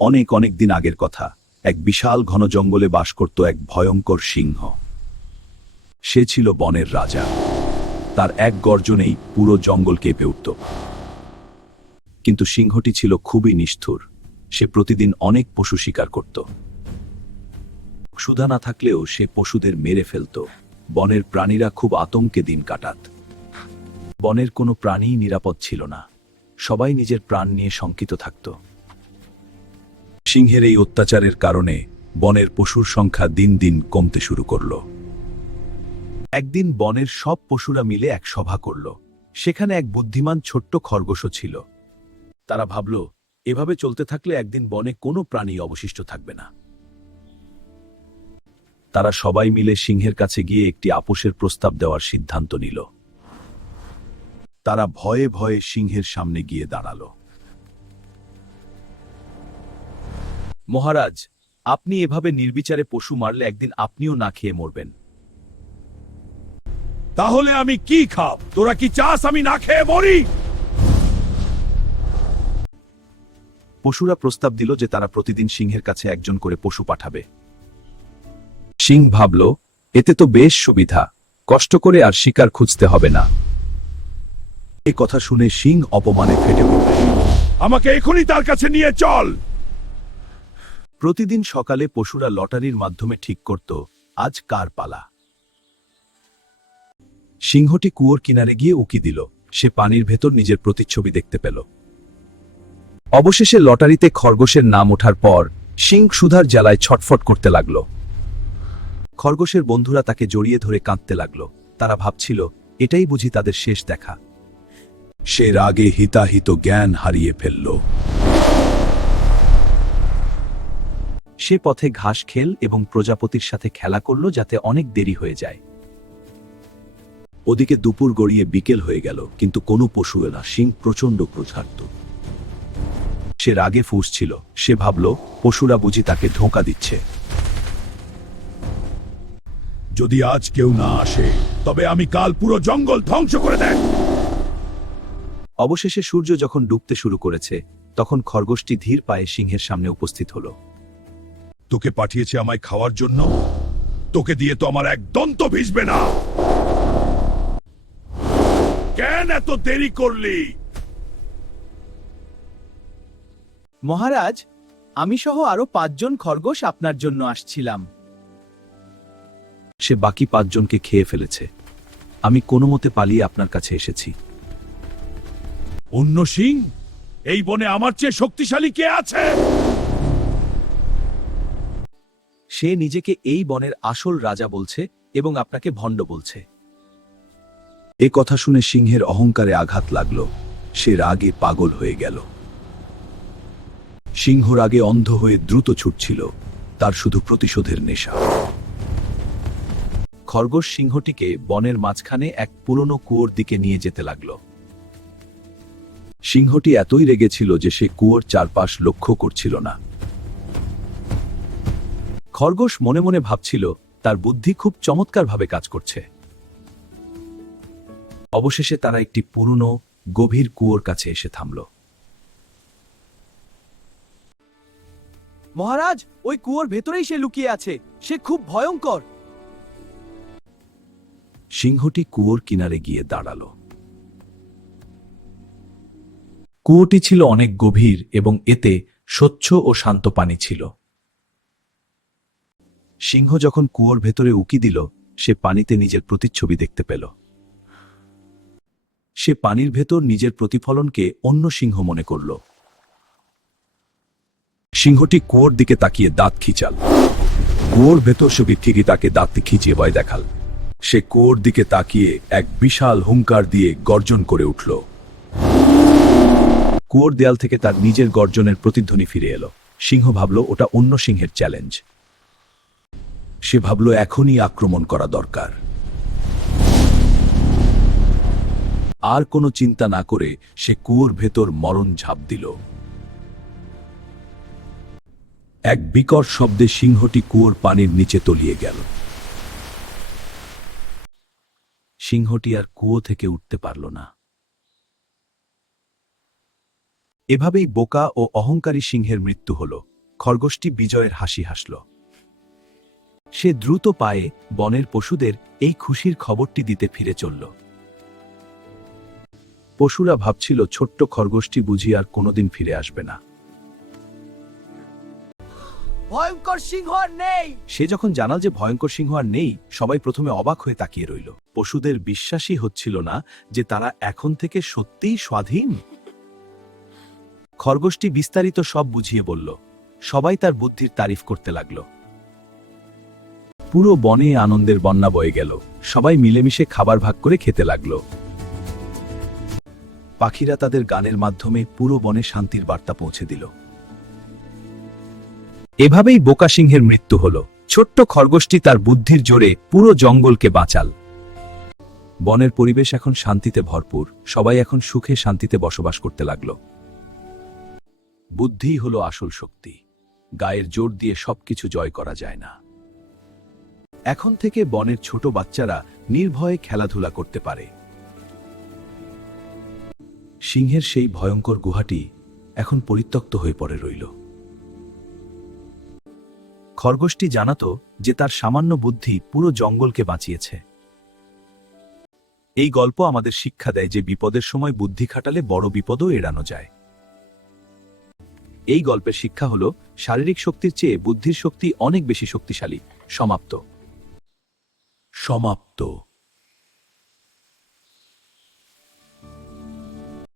অনেক অনেক দিন আগের কথা। এক বিশাল ঘন জঙ্গলে বাস করত এক ভয়ঙ্কর সিংহ। সে ছিল বনের রাজা। তার এক গর্জনেই পুরো জঙ্গল কেঁপে উঠত। কিন্তু সিংহটি ছিল খুবই নিষ্ঠুর। সে প্রতিদিন অনেক পশু শিকার করত। ক্ষুধা না থাকলেও সে পশুদের মেরে ফেলত। বনের প্রাণীরা খুব আতঙ্কে দিন কাটাত। বনের কোনো প্রাণীই নিরাপদ ছিল না। সবাই নিজের প্রাণ নিয়ে শঙ্কিত থাকত। সিংহের এই অত্যাচারের কারণে বনের পশুর সংখ্যা দিন দিন কমতে শুরু করল। একদিন বনের সব পশুরা মিলে এক সভা করল। সেখানে এক বুদ্ধিমান ছোট্ট খরগোশও ছিল। তারা ভাবল, এভাবে চলতে থাকলে একদিন বনে কোনো প্রাণী অবশিষ্ট থাকবে না। তারা সবাই মিলে সিংহের কাছে গিয়ে একটি আপোষের প্রস্তাব দেওয়ার সিদ্ধান্ত নিল। তারা ভয়ে ভয়ে সিংহের সামনে গিয়ে দাঁড়াল। মহারাজ, আপনি এভাবে নির্বিচারে পশু মারলে একদিন আপনিও না খেয়ে মরবেন। তাহলে আমি কি খাব? তোরা কি চাস আমি না খেয়ে মরি? পশুরা প্রস্তাব দিল যে তারা প্রতিদিন সিংহের কাছে একজন করে পশু পাঠাবে। সিংহ ভাবল, এতে তো বেশ সুবিধা, কষ্ট করে আর শিকার খুঁজতে হবে না। এ কথা শুনে সিংহ অপমানে ফেটে পড়ল। আমাকে এখনই তার কাছে নিয়ে চল। প্রতিদিন সকালে পশুরা লটারির মাধ্যমে ঠিক করত আজ কার পালা। সিংহটি কুয়োর কিনারে গিয়ে উকি দিল। সে পানির ভেতর নিজের প্রতিচ্ছবি দেখতে পেল। অবশেষে লটারিতে খরগোশের নাম ওঠার পর সিংহ ক্ষুধার জ্বালায় ছটফট করতে লাগল। খরগোশের বন্ধুরা তাকে জড়িয়ে ধরে কাঁদতে লাগল। তারা ভাবছিল, এটাই বুঝি তাদের শেষ দেখা। সে রাগে হিতাহিত জ্ঞান হারিয়ে ফেলল। সে পথে ঘাস খেল এবং প্রজাপতির সাথে খেলা করল যাতে অনেক দেরি হয়ে যায়। ওদিকে দুপুর গড়িয়ে বিকেল হয়ে গেল, কিন্তু কোনো পশু এলা। সিংহ প্রচণ্ড ক্রোধার্ত। সে রাগে ফুঁসছিল। সে ভাবল, পশুরা বুঝি তাকে ধোঁকা দিচ্ছে। যদি আজ কেউ না আসে তবে আমি কাল পুরো জঙ্গল ধ্বংস করে দেব। অবশেষে সূর্য যখন ডুবতে শুরু করেছে, তখন খরগোশটি ধীর পায়ে সিংহের সামনে উপস্থিত হল। তোকে পাঠিয়েছে আমায় খাওয়ার জন্য? তোকে দিয়ে তো আমার এক দন্ত ভিজবে না। কেন এত দেরি করলি? মহারাজ, আমি সহ আরো 5 জন খরগোশ আপনার জন্য আসছিলাম। সে বাকি 5 জনকে খেয়ে ফেলেছে। আমি কোনো মতে পালিয়ে আপনার কাছে এসেছি। অন্য সিং, এই বনে আমার চেয়ে শক্তিশালী কে আছে? সে নিজেকে এই বনের আসল রাজা বলছে এবং আপনাকে ভণ্ড বলছে। এ কথা শুনে সিংহের অহংকারে আঘাত লাগল। সে রাগে পাগল হয়ে গেল। সিংহ রাগে অন্ধ হয়ে দ্রুত ছুটছিল। তার শুধু প্রতিশোধের নেশা। খরগোশ সিংহটিকে বনের মাঝখানে এক পুরনো কুয়োর দিকে নিয়ে যেতে লাগল। সিংহটি এতই রেগেছিল যে সে কুয়োর চারপাশ লক্ষ্য করছিল না। খরগোশ মনে মনে ভাবছিল, তার বুদ্ধি খুব চমৎকারভাবে কাজ করছে। অবশেষে তারা একটি পুরনো গভীর কুয়োর কাছে এসে থামল। মহারাজ, ওই কুয়োর ভেতরেই সে লুকিয়ে আছে। সে খুব ভয়ঙ্কর। সিংহটি কুয়োর কিনারে গিয়ে দাঁড়াল। কুয়োটি ছিল অনেক গভীর এবং এতে স্বচ্ছ ও শান্ত পানি ছিল। সিংহ যখন কুয়োর ভেতরে উকি দিল, সে পানিতে নিজের প্রতিচ্ছবি দেখতে পেল। সে পানির ভেতর নিজের প্রতিফলনকে অন্য সিংহ মনে করল। সিংহটি কুয়োর দিকে তাকিয়ে দাঁত খিঁচাল। কুয়োর ভেতর সে ঠিকই তাকে দাঁত খিঁচিয়ে ভয় দেখাল। সে কুয়োর দিকে তাকিয়ে এক বিশাল হুঙ্কার দিয়ে গর্জন করে উঠল। কুয়োর দেয়াল থেকে তার নিজের গর্জনের প্রতিধ্বনি ফিরে এলো। সিংহ ভাবল, ওটা অন্য সিংহের চ্যালেঞ্জ। সে ভাবল, এখনই আক্রমণ করা দরকার। আর কোনো চিন্তা না করে সে কুয়োর ভেতর মরণ ঝাঁপ দিল। এক বিকট শব্দে সিংহটি কুয়োর পানির নিচে তলিয়ে গেল। সিংহটি আর কুয়ো থেকে উঠতে পারল না। এভাবেই বোকা ও অহংকারী সিংহের মৃত্যু হল। খরগোশটি বিজয়ের হাসি হাসল। সে দ্রুত পায়ে বনের পশুদের এই খুশির খবরটি দিতে ফিরে চলল। পশুরা ভাবছিল ছোট্ট খরগোশটি বুঝি আর কোনোদিন ফিরে আসবে না। ভয়ঙ্কর সিংহ আর নেই। সে যখন জানাল যে ভয়ঙ্কর সিংহ আর নেই, সবাই প্রথমে অবাক হয়ে তাকিয়ে রইল। পশুদের বিশ্বাসই হচ্ছিল না যে তারা এখন থেকে সত্যিই স্বাধীন। খরগোশটি বিস্তারিত সব বুঝিয়ে বলল। সবাই তার বুদ্ধির তারিফ করতে লাগল। পুরো বনে আনন্দের বন্যা বয়ে গেল। সবাই মিলেমিশে খাবার ভাগ করে খেতে লাগল। পাখিরা তাদের গানের মাধ্যমে পুরো বনে শান্তির বার্তা পৌঁছে দিল। এভাবেই বোকা সিংহের মৃত্যু হল। ছোট্ট খরগোশটি তার বুদ্ধির জোরে পুরো জঙ্গলকে বাঁচাল। বনের পরিবেশ এখন শান্তিতে ভরপুর। সবাই এখন সুখে শান্তিতে বসবাস করতে লাগল। বুদ্ধিই হলো আসল শক্তি। গায়ের জোর দিয়ে সবকিছু জয় করা যায় না। এখন থেকে বনের ছোট বাচ্চারা নির্ভয়ে খেলাধুলা করতে পারে। সিংহের সেই ভয়ঙ্কর গুহাটি এখন পরিত্যক্ত হয়ে পড়ে রইল। খরগোশটি জানাতো যে তার সামান্য বুদ্ধি পুরো জঙ্গলকে বাঁচিয়েছে। এই গল্প আমাদের শিক্ষা দেয় যে বিপদের সময় বুদ্ধি খাটালে বড় বিপদও এড়ানো যায়। এই গল্পের শিক্ষা হলো শারীরিক শক্তির চেয়ে বুদ্ধির শক্তি অনেক বেশি শক্তিশালী। সমাপ্ত।